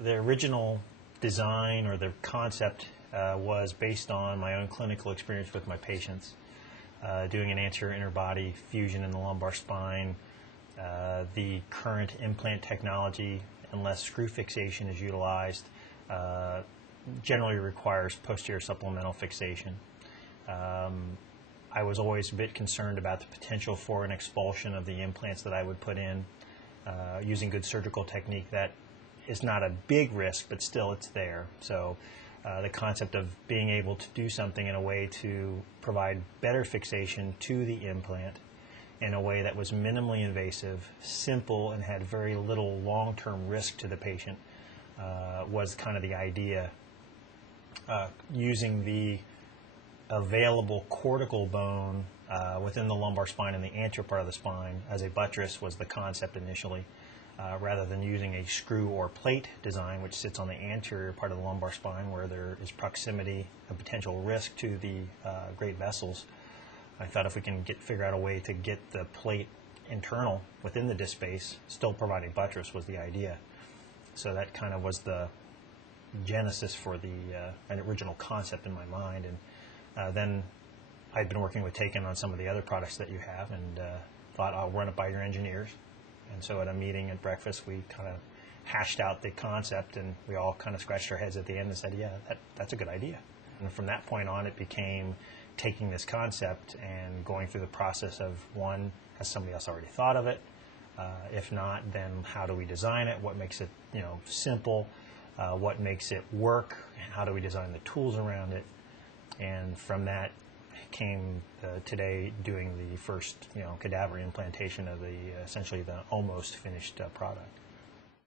The original design or the concept was based on my own clinical experience with my patients, doing an anterior interbody fusion in the lumbar spine. The current implant technology, unless screw fixation is utilized, generally requires posterior supplemental fixation. I was always a bit concerned about the potential for an expulsion of the implants that I would put in, using good surgical technique. That is not a big risk, but still it's there. So the concept of being able to do something in a way to provide better fixation to the implant in a way that was minimally invasive, simple, and had very little long-term risk to the patient was kind of the idea. Using the available cortical bone within the lumbar spine and the anterior part of the spine as a buttress was the concept initially, rather than using a screw or plate design which sits on the anterior part of the lumbar spine where there is proximity and potential risk to the great vessels. I thought if we can figure out a way to get the plate internal within the disc space, still providing buttress, was the idea. So that kind of was the genesis for an original concept in my mind. And then I'd been working with Taken on some of the other products that you have, and thought I'll run it by your engineers. And so at a meeting at breakfast, we kind of hashed out the concept, and we all kind of scratched our heads at the end and said, yeah, that's a good idea. And from that point on, it became taking this concept and going through the process of, one, has somebody else already thought of it? If not, then how do we design it? What makes it simple? What makes it work? How do we design the tools around it? And from that came today doing the first cadaver implantation of essentially the almost finished product.